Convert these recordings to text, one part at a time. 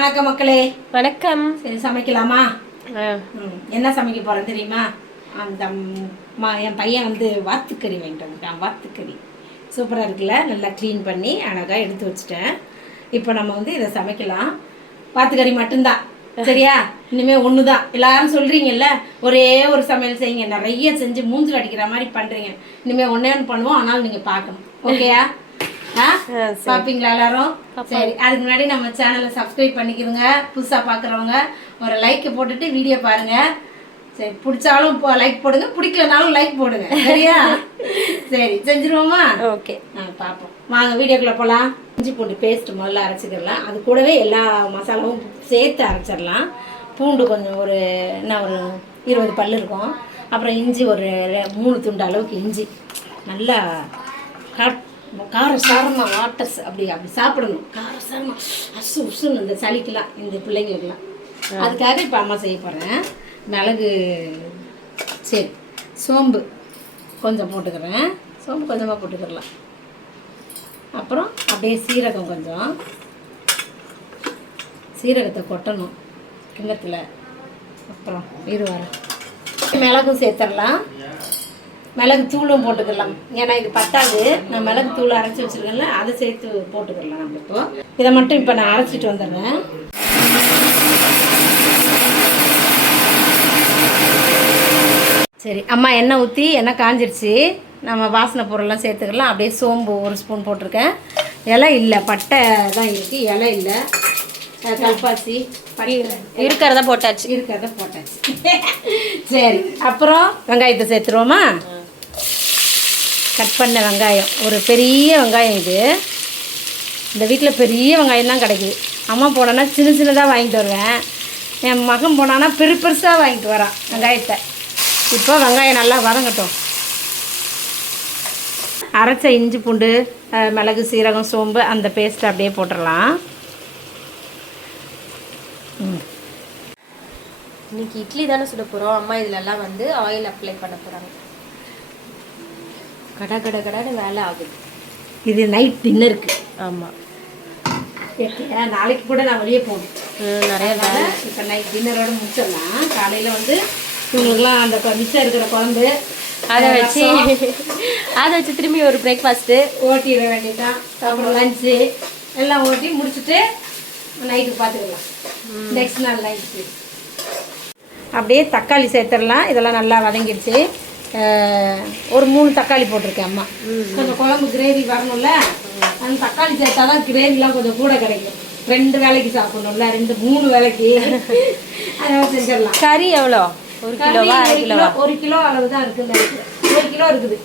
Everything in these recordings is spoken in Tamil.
வணக்கம் மக்களே. வணக்கம். சரி, சமைக்கலாமா? என்ன சமைக்க போகிறேன் தெரியுமா? அந்த என் பையன் வந்து வாத்துக்கறி வாங்கிட்டு வந்துட்டான். வாத்துக்கறி சூப்பராக இருக்குல்ல, நல்லா க்ளீன் பண்ணி அழகாக எடுத்து வச்சுட்டேன். இப்போ நம்ம வந்து இதை சமைக்கலாம். வாத்துக்கறி மட்டும்தான், சரியா? இனிமேல் ஒன்று தான். எல்லாரும் சொல்கிறீங்கல்ல, ஒரே ஒரு சமையல் செய்யுங்க, நிறைய செஞ்சு மூஞ்சில் அடிக்கிற மாதிரி பண்ணுறீங்க. இனிமேல் ஒன்றே ஒன்று பண்ணுவோம், ஆனாலும் நீங்கள் பார்க்கணும், ஓகேயா? பார்ப்பீங்களா எல்லாரும்? சரி, அதுக்கு முன்னாடி நம்ம சேனலை சப்ஸ்கிரைப் பண்ணிக்கிறோங்க. புதுசாக பார்க்குறவங்க ஒரு லைக் போட்டுட்டு வீடியோ பாருங்க. சரி, பிடிச்சாலும் லைக் போடுங்க, பிடிக்கலனாலும் லைக் போடுங்க, சரியா? சரி, செஞ்சிருவோமா? ஓகே, பார்ப்போம். வாங்க வீடியோக்குள்ளே போகலாம். இஞ்சி பூண்டு பேஸ்ட் முதல்ல அரைச்சிக்கிடலாம். அது கூடவே எல்லா மசாலாவும் சேர்த்து அரைச்சிடலாம். பூண்டு கொஞ்சம் ஒரு 20 பல் இருக்கும். அப்புறம் இஞ்சி ஒரு 3 துண்டு அளவுக்கு இஞ்சி. நல்லா காரசாரமாக வாட்டர்ஸ் அப்படி சாப்பிடணும். காரசாரமாக அசு உசுன்னு இந்த சளிக்கெலாம், இந்த பிள்ளைங்களுக்கெல்லாம். அதுக்காக இப்போ அம்மா செய்ய போகிறேன். மிளகு, சரி, சோம்பு கொஞ்சம் போட்டுக்கிறேன். சோம்பு கொஞ்சமாக போட்டுக்கிடலாம். அப்புறம் அப்படியே சீரகம் கொஞ்சம், சீரகத்தை கொட்டணும் கிண்ணத்தில். அப்புறம் மிளகும் சேர்த்துடலாம். மிளகு தூளும் போட்டுக்கலாம், ஏன்னா இது பத்தாது. நான் மிளகு தூள் அரைச்சி வச்சுருக்கேன்ல, அதை சேர்த்து போட்டுக்கலாம். நம்ம இப்போ இதை மட்டும் இப்போ நான் அரைச்சிட்டு வந்துடுறேன். சரி, அம்மா எண்ணெய் ஊற்றி எண்ணெய் காஞ்சிருச்சு. நம்ம வாசனை பொருள்லாம் சேர்த்துக்கலாம். அப்படியே சோம்பு 1 ஸ்பூன் போட்டிருக்கேன். இலை இல்லை, பட்டை தான் இருக்குது, இலை இல்லை. கல்பாசி இருக்கிறத போட்டாச்சு. சரி, அப்புறம் வெங்காயத்தை சேர்த்துருவோமா? கட் பண்ண வெங்காயம், ஒரு பெரிய வெங்காயம். இது இந்த வீட்டில் பெரிய வெங்காயம் தான் கிடைக்குது. அம்மா போனோன்னா சின்ன சின்னதாக வாங்கிட்டு வருவேன். என் மகன் போனான்னா பெருசாக வாங்கிட்டு வரான் வெங்காயத்தை. இப்போ வெங்காயம் நல்லா வதங்கட்டும். அரைச்ச இஞ்சி பூண்டு, மிளகு, சீரகம், சோம்பு அந்த பேஸ்ட்டை அப்படியே போட்டுடலாம். இன்னைக்கு இட்லி தானே சுட போகிறோம். அம்மா இதிலெல்லாம் வந்து ஆயில் அப்ளை பண்ண போகிறாங்க. கடன்னு வேலை ஆகுது. இது நைட் டின்னருக்கு. ஆமாம், நாளைக்கு கூட நான் வெளியே போகணும், நிறைய வேலை. இப்போ நைட் டின்னரோடு முடிச்சிடலாம். காலையில் வந்து இவங்களுக்குலாம் அந்த மிச்சம் இருக்கிற குழம்பு அதை வச்சு திரும்பி ஒரு பிரேக்ஃபாஸ்ட்டு ஓட்டிட வேண்டியதான். அப்புறம் லஞ்சு எல்லாம் ஓட்டி முடிச்சுட்டு நைட்டு பார்த்துக்கலாம். நெக்ஸ்ட் நாள் நைட்டு அப்படியே தக்காளி சேர்த்துடலாம். இதெல்லாம் நல்லா வதங்கிடுச்சு. ஒரு 3 தக்காளி போட்டிருக்கேன் அம்மா. கொஞ்சம் குழம்பு கிரேவி வரணும்ல, அந்த தக்காளி சேர்த்தா தான் கிரேவிலாம் கொஞ்சம் கூட கிடைக்கும். 2 வேளைக்கு சாப்பிடணும்ல, 2-3 வேளைக்கு. அதெல்லாம் செஞ்சிடலாம். கறி எவ்வளோ? 1 கிலோவா? 1 கிலோ அளவு தான் இருக்குது. 1 கிலோ இருக்குது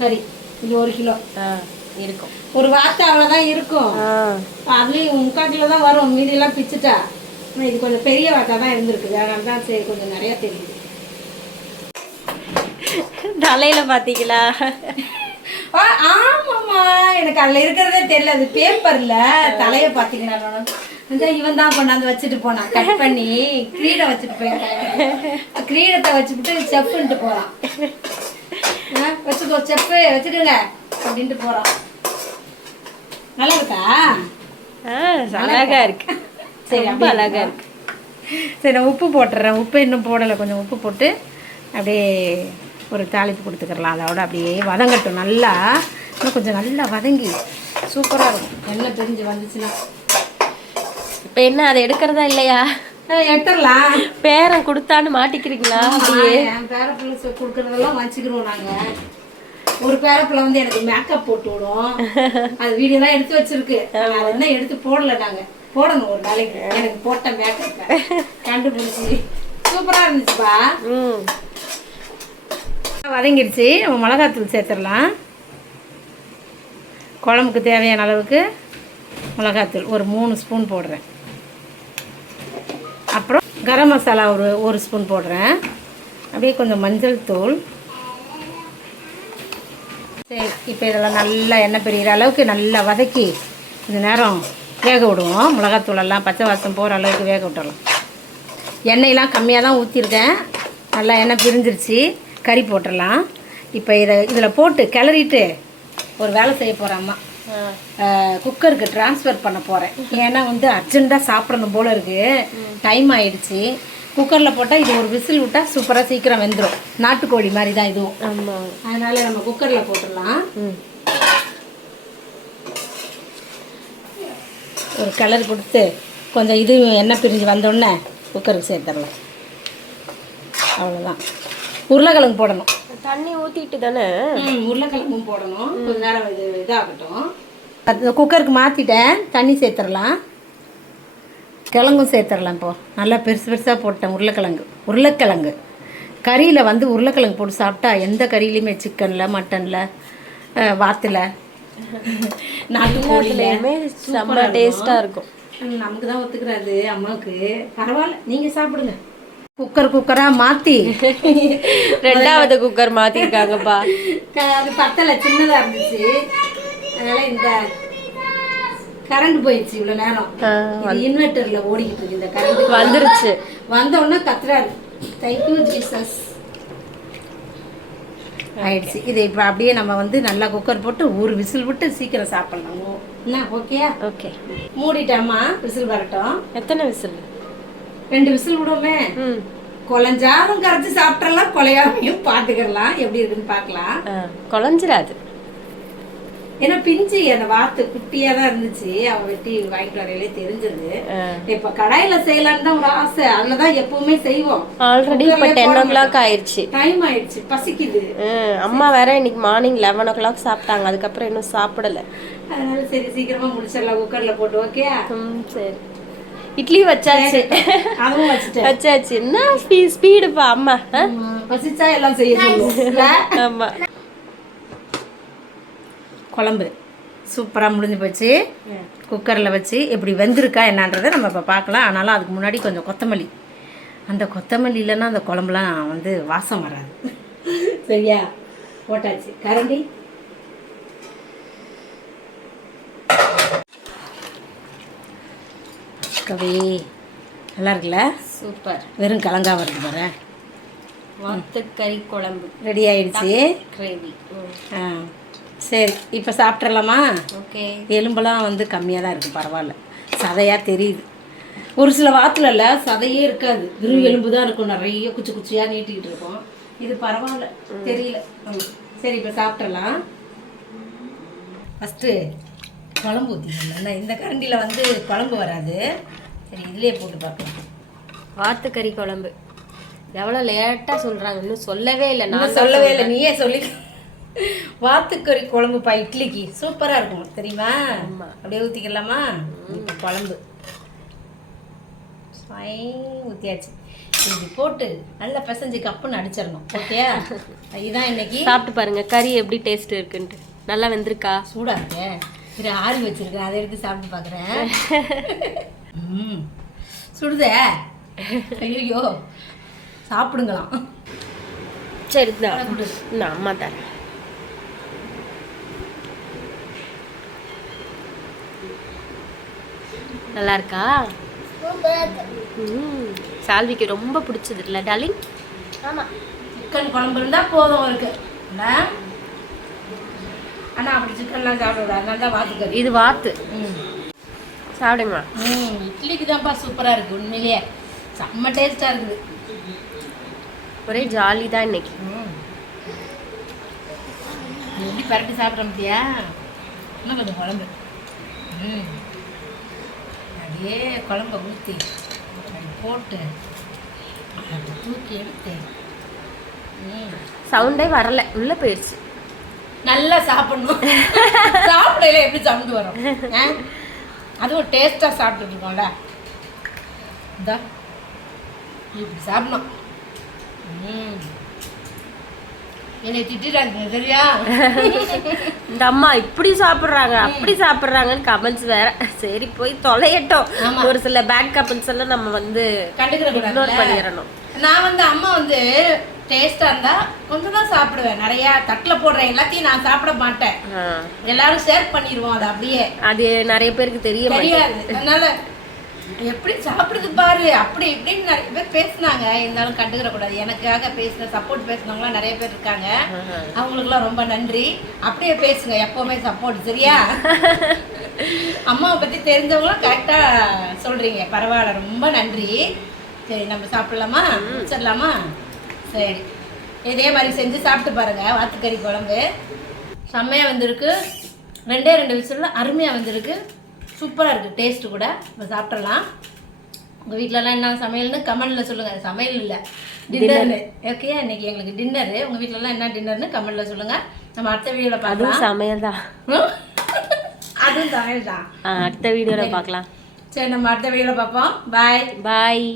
கறி. இது 1 கிலோ இருக்கும். ஒரு வார்த்தை அவ்வளோதான் இருக்கும். அதுலேயும் 3/4 கிலோ தான் வரும். மீதியெல்லாம் பிச்சுட்டா. இது கொஞ்சம் பெரிய வார்த்தை தான் இருந்திருக்குது, அதனால தான் சரி கொஞ்சம் நிறையா தெரியுது. தலையில பார்த்தீங்களா? ஆமாம்மா, எனக்கு அதில் இருக்கிறதே தெரியல. அது பேப்பரில் தலையை பார்த்தீங்கன்னா இவன் தான் கொண்டாந்து வச்சுட்டு போனான். கட் பண்ணி கிரீடம் வச்சுட்டு போயிருக்கேன். கிரீடத்தை வச்சுக்கிட்டு செப்புன்ட்டு போகிறான். வச்சுக்கோ, செப்பு வச்சுக்கோங்க அப்படின்ட்டு போகிறான். நல்லா இருக்கா? அழகா இருக்கு. சரி, ரொம்ப அழகா இருக்கு. சரி, நான் உப்பு போட்டுறேன். உப்பு இன்னும் போடலை. கொஞ்சம் உப்பு போட்டு அப்படியே ஒரு தாளிப்பு கொடுத்துக்கலாம். அதோட அப்படியே வதங்கட்டும். நல்லா இன்னும் கொஞ்சம் நல்லா வதங்கி சூப்பராக இருக்கும். எண்ணெய் பிரிஞ்சு வந்துச்சுன்னா இப்போ என்ன அதை எடுக்கிறதா இல்லையா? எடுத்துடலாம். பேரன் கொடுத்தான்னு மாட்டிக்கிறீங்களா? என் பேரப்பிள்ளை கொடுக்குறதெல்லாம் வச்சுக்கிறோம் நாங்கள். ஒரு பேரப்பிள்ளை வந்து எனக்கு மேக்கப் போட்டு விடும். அது வீடியோலாம் எடுத்து வச்சிருக்கு. அதை என்ன எடுத்து போடலை. நாங்கள் போடணும் ஒரு நாளைக்கு. எனக்கு போட்ட மேக்கப் கண்டுபிடிச்சி சூப்பராக இருந்துச்சுப்பா. வதங்கிடுச்சு. நம்ம மிளகாத்தூள் சேர்த்துடலாம். குழம்புக்கு தேவையான அளவுக்கு மிளகாத்தூள் ஒரு 3 ஸ்பூன் போடுறேன். அப்புறம் கரம் மசாலா ஒரு ஸ்பூன் போடுறேன். அப்படியே கொஞ்சம் மஞ்சள் தூள். சரி, இப்போ இதெல்லாம் நல்லா எண்ணெய் பிரிகிற அளவுக்கு நல்லா வதக்கி கொஞ்ச நேரம் வேக விடுவோம். மிளகாத்தூளெல்லாம் பச்சை வாசம் போகிற அளவுக்கு வேக விட்டுடலாம். எண்ணெயெல்லாம் கம்மியாக தான் ஊற்றிருக்கேன். நல்லா எண்ணெய் பிரிஞ்சிருச்சு. கறி போட்டுடலாம். இப்போ இதில் போட்டு கிளறிட்டு ஒரு வேலை செய்ய போகிறேன் அம்மா. குக்கருக்கு ட்ரான்ஸ்ஃபர் பண்ண போகிறேன். ஏன்னா வந்து அர்ஜெண்ட்டாக சாப்பிடணும் போல் இருக்குது, டைம் ஆயிடுச்சு. குக்கரில் போட்டால் இது ஒரு விசில் விட்டால் சூப்பராக சீக்கிரம் வெந்துடும். நாட்டுக்கோழி மாதிரி தான் இதுவும். ஆமாம், அதனால் நம்ம குக்கரில் போட்டுடலாம். ஒரு கலர் கொடுத்து கொஞ்சம் இது எண்ணெய் பிரிஞ்சு வந்தோடனே குக்கருக்கு சேர்த்துடலாம். அவ்வளோதான். உருளைக்கிழங்கு போடணும். தண்ணி ஊற்றிட்டு தானே? உருளைக்கிழங்கும் போடணும். கொஞ்ச நேரம் இது இதாகட்டும். அது குக்கருக்கு மாற்றிட்டேன். தண்ணி சேர்த்துடலாம். கிழங்கும் சேர்த்துடலாம். இப்போது நல்லா பெருசு பெருசாக போட்டேன். உருளைக்கிழங்கு கறியில் வந்து உருளைக்கிழங்கு போட்டு சாப்பிட்டா எந்த கறியிலையுமே, சிக்கனில், மட்டனில், வாத்தில், நாட்டுக்கோழிலையுமே செம்ம டேஸ்ட்டாக இருக்கும். நமக்கு தான் ஒத்துக்கிறாது, அம்மாவுக்கு. பரவாயில்ல, நீங்கள் சாப்பிடுங்க. குக்கராக மாற்றி 2வது குக்கர் மாற்றிருக்காங்கப்பா. அது பத்தலை, சின்னதாக இருந்துச்சு. அதனால் இந்த கரண்ட் போயிடுச்சு. இவ்வளோ நேரம் இன்வெர்டரில் ஓடிக்கிட்டு இருக்கு. இந்த கரண்ட் வந்துருச்சு. வந்தோடனே கத்துறாரு, தேங்க்யூ ஜீசஸ் ஆயிடுச்சு. இதை இப்போ அப்படியே நம்ம வந்து நல்லா குக்கர் போட்டு ஒரு விசில் விட்டு சீக்கிரம் சாப்பிட்லாம். என்ன ஓகேயா? ஓகே, மூடிட்டாமா, விசில் வரட்டும். எத்தனை விசில்? 2 விசில் விடுவோமே. குழஞ்சாலும் கரைச்சி சாப்பிட்றலாம், குலையாமையும் பார்த்துக்கலாம். எப்படி இருக்குன்னு பார்க்கலாம். குழஞ்சிடாது. ஏன்னா பிஞ்சு அந்த வாத்து குட்டியா தான் இருந்துச்சு. அவ வெட்டி வாங்கிட்டு வரையிலே தெரிஞ்சது. இப்ப கடாயில செய்யலான்னு தான் ஒரு ஆசை. அதுலதான் எப்பவுமே செய்வோம். ஆல்ரெடி இப்ப 10 o'clock ஆயிடுச்சு. டைம் ஆயிடுச்சு, பசிக்குது. அம்மா வேற இன்னைக்கு மார்னிங் 11 o'clock சாப்பிட்டாங்க. அதுக்கப்புறம் இன்னும் சாப்பிடல. அதனால சரி சீக்கிரமா முடிச்சிடலாம். குக்கர்ல போட்டு. ஓகே, சரி. இட்லி வச்சாச்சு, அதுவும் வச்சாச்சு. என்ன ஸ்பீடுப்பா அம்மா. பசிச்சா எல்லாம் செய்ய சொல்லுவோம். ஆமா. குழம்பு சூப்பராக முடிஞ்சு போச்சு. குக்கரில் வச்சு எப்படி வெந்திருக்கா என்னன்றதை நம்ம இப்போ பார்க்கலாம். ஆனாலும் அதுக்கு முன்னாடி கொஞ்சம் கொத்தமல்லி. அந்த கொத்தமல்லி இல்லைன்னா அந்த குழம்புலாம் வந்து வாசம் வராது. சரியா? போட்டாச்சு. கரண்டி கவே நல்லா இருக்குல்ல? சூப்பர். வெறும் கிழங்கா வருது பாரு. வாத்துக்கறி குழம்பு ரெடி ஆயிடுச்சு. கிரேவி. சரி, இப்போ சாப்பிட்றலாமா? ஓகே. எலும்பெல்லாம் வந்து கம்மியாக தான் இருக்குது, பரவாயில்ல. சதையாக தெரியுது. ஒரு சில வாத்துலல்ல சதையே இருக்காது, வெறும் எலும்பு தான் இருக்கும். நிறைய குச்சி குச்சியாக நீட்டிக்கிட்டு இருக்கும். இது பரவாயில்ல, தெரியல. சரி, இப்போ சாப்பிட்றலாம். ஃபஸ்ட்டு குழம்பு ஊற்றிக்கலாம். இந்த கரண்டியில் வந்து குழம்பு வராது. சரி, இதுலேயே போட்டு பார்க்கலாம். வாத்துக்கறி குழம்பு எவ்வளோ லேட்டாக சொல்கிறாங்க, இன்னும் சொல்லவே இல்லை. நான் சொல்லவே இல்லை, நீயே சொல்லி. வாத்துக்கறி குழம்புப்பா, இட்லிக்கு சூப்பராக இருக்கும் தெரியுமா? அப்படியே ஊற்றிக்கலாமா? இப்போ குழம்பு ஊற்றியாச்சு. இது போட்டு நல்லா பிசைஞ்சு கப்புன்னு அடிச்சிடணும். ஓகேயா? இதுதான் இன்னைக்கு. சாப்பிட்டு பாருங்க கறி எப்படி டேஸ்ட் இருக்குன்ட்டு. நல்லா வெந்திருக்கா? சூடாக இருக்கு. சரி, ஆறி வச்சிருக்கேன், அதை எடுத்து சாப்பிட்டு பார்க்குறேன். சுடுதே. ஐயோ, சாப்பிடுங்களாம். சரி தான், நான் அம்மா தரேன். நல்லா இருக்கா? சால்விக்கு ரொம்ப பிடிச்சது இல்லை டார்லிங்? ஆமாம், சிக்கன் குழம்பு இருந்தால் போதும் இருக்கு. ஆனால் அப்படி சிக்கன்லாம் சாப்பிட அதனால தான் வாத்துக்கறி. இது வாத்து. சாப்பிடுங்களா? இட்லிக்கு தான்ப்பா சூப்பராக இருக்குது. உண்மையிலேயே செம்ம டேஸ்ட்டாக இருக்குது. ஒரே ஜாலி தான் இன்னைக்கு. எப்படி பரட்டி சாப்பிட முடியா? இன்னும் கொஞ்சம் குழம்பு. அப்படியே குழம்ப ஊற்றி அப்படி போட்டு அப்படி தூக்கி எடுத்து. சவுண்டே வரல, உள்ளே போயிடுச்சு. நல்லா சாப்பிடணும். சாப்பிடல எப்படி சவுண்டு வரும்? அதுவும் டேஸ்ட்டாக சாப்பிட்டுட்டு இருக்கோம்ல. இந்தா இப்படி சாப்பிடணும். என்னை திட்டாங்க சரியா? இந்த அம்மா இப்படி சாப்பிட்றாங்க அப்படி சாப்பிட்றாங்கன்னு கமெண்ட்ஸ் வேற. சரி, போய் தொலையட்டும். ஒரு சில பேக் கமெண்ட்ஸ் எல்லாம் நம்ம வந்து இக்னோர் பண்ணிடணும். நான் வந்து அம்மா வந்து டேஸ்டா இருந்தா கொஞ்சம் தான் சாப்பிடுவேன். நிறைய தட்டில் போடுற எல்லாத்தையும் நான் சாப்பிட மாட்டேன். எல்லாரும் ஷேர் பண்ணிடுவோம். அது அப்படியே அது நிறைய பேருக்கு தெரியாது. அதனால எப்படி சாப்பிடுது பாரு அப்படி இப்படின்னு நிறைய பேர் பேசினாங்க. இருந்தாலும் கண்டுக்கிற கூடாது. எனக்காக பேசுன சப்போர்ட் பேசுனவங்களாம் நிறைய பேர் இருக்காங்க. அவங்களுக்குலாம் ரொம்ப நன்றி. அப்படியே பேசுங்க, எப்பவுமே சப்போர்ட். சரியா? அம்மாவை பற்றி தெரிஞ்சவங்களும் கரெக்டாக சொல்கிறீங்க. பரவாயில்ல, ரொம்ப நன்றி. சரி, நம்ம சாப்பிட்லாமா? வச்சிடலாமா? சரி, இதே மாதிரி செஞ்சு சாப்பிட்டு பாருங்கள். வாத்துக்கறி குழம்பு செம்மையாக வந்திருக்கு. 2 விசிலில் அருமையாக வந்திருக்கு. சூப்பராக இருக்குது, டேஸ்ட்டு கூட. இப்போ சாப்பிட்றலாம். உங்கள் வீட்டிலலாம் என்ன சமையல்னு கமெண்டில் சொல்லுங்கள். சமையல் இல்லை, டின்னர்னு. ஓகே, இன்றைக்கி எங்களுக்கு டின்னரு. உங்கள் வீட்டிலலாம் என்ன டின்னர்னு கமெண்டில் சொல்லுங்கள். நம்ம அடுத்த வீடியோவில் பார்க்கலாம். சமையல் தான், அதுவும் சமையல் தான். அடுத்த வீடியோவில் பார்க்கலாம். சரி, நம்ம அடுத்த வீடியோவில் பார்ப்போம். பாய் பாய்.